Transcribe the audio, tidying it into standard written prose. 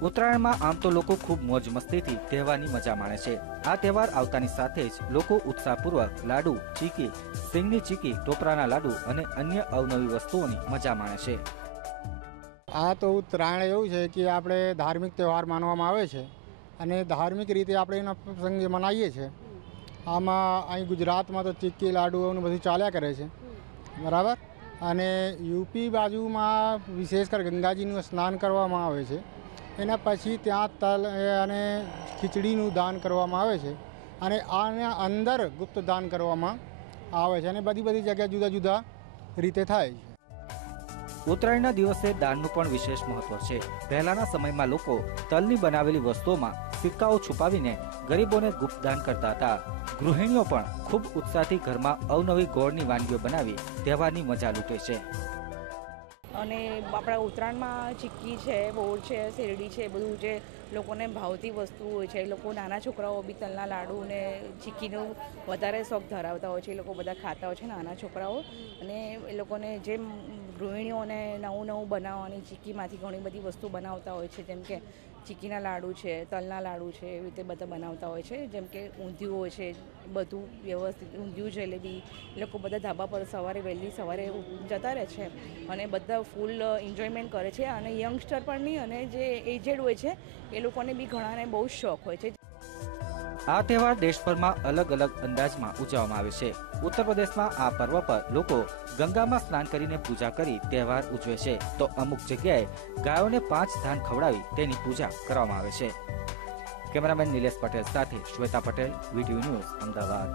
ઉત્તરાયણમાં આમ તો લોકો ખૂબ મોજ મસ્તીથી તહેવારની મજા માણે છે। આ તહેવાર આવતાની સાથે જ લોકો ઉત્સાહપૂર્વક લાડુ, ચીકી, સિંગની ચીકી, ટોપરાના લાડુ અને અન્ય અવનવી વસ્તુઓની મજા માણે છે। આ તો ઉત્તરાયણ એવું છે કે આપણે ધાર્મિક તહેવાર માનવામાં આવે છે અને ધાર્મિક રીતે આપણે એનો પ્રસંગ મનાવીએ છીએ। આમાં અહીં ગુજરાતમાં તો ચીક્કી, લાડુ એવું બધું ચાલ્યા કરે છે, બરાબર। અને યુપી બાજુમાં વિશેષ કર ગંગાજીનું સ્નાન કરવામાં આવે છે, એના પછી ત્યાં તલ અને ખીચડીનું દાન કરવામાં આવે છે અને આના અંદર ગુપ્ત દાન કરવામાં આવે છે અને બધી જગ્યાએ જુદા જુદા રીતે થાય છે। ઉત્તરાયણના દિવસે દાનનું પણ વિશેષ મહત્વ છે। પહેલાના સમયમાં લોકો તલની બનાવેલી વસ્તુઓમાં સિક્કાઓ છુપાવીને ગરીબોને ગુપ્ત દાન કરતા હતા। ગૃહિણીઓ પણ ખૂબ ઉત્સાહથી ઘરમાં અવનવી ગોળની વાનગીઓ બનાવી તહેવારની મજા લૂંટે છે। અને આપણા ઉત્તરાયણમાં ચીક્કી છે, બોર છે, શેરડી છે, બધું જે લોકોને ભાવતી વસ્તુ હોય છે। લોકો નાના છોકરાઓ બી તલના લાડુ ને ચીક્કીનો વધારે શોખ ધરાવતા હોય છે, એ લોકો બધા ખાતા હોય છે નાના છોકરાઓ। અને એ લોકોને જેમ ગૃહિણીઓને નવું બનાવવાની ચીક્કીમાંથી ઘણી બધી વસ્તુ બનાવતા હોય છે, જેમ કે ચીક્કીના લાડુ છે, તલના લાડુ છે, એવી રીતે બધા બનાવતા હોય છે। જેમ કે ઊંધિયું હોય છે, બધું વ્યવસ્થિત ઊંધિયું, જલેબી, એ લોકો બધા ધાબા પર વહેલી સવારે જતા રહે છે અને બધા ફૂલ એન્જોયમેન્ટ કરે છે। અને યંગસ્ટર પણ નહીં, અને જે એજેડ હોય છે એ લોકોને બી ઘણાને બહુ શોખ હોય છે। આ તહેવાર દેશભરમાં અલગ અલગ અંદાજમાં ઉજવવામાં આવે છે। ઉત્તર પ્રદેશમાં આ પર્વ પર લોકો ગંગામાં સ્નાન કરીને પૂજા કરી તહેવાર ઉજવે છે, તો અમુક જગ્યાએ ગાયોને 5 ધાન ખવડાવી તેની પૂજા કરવામાં આવે છે। કેમેરામેન નિલેશ પટેલ સાથે શ્વેતા પટેલ, વીટીવી ન્યૂઝ, અમદાવાદ।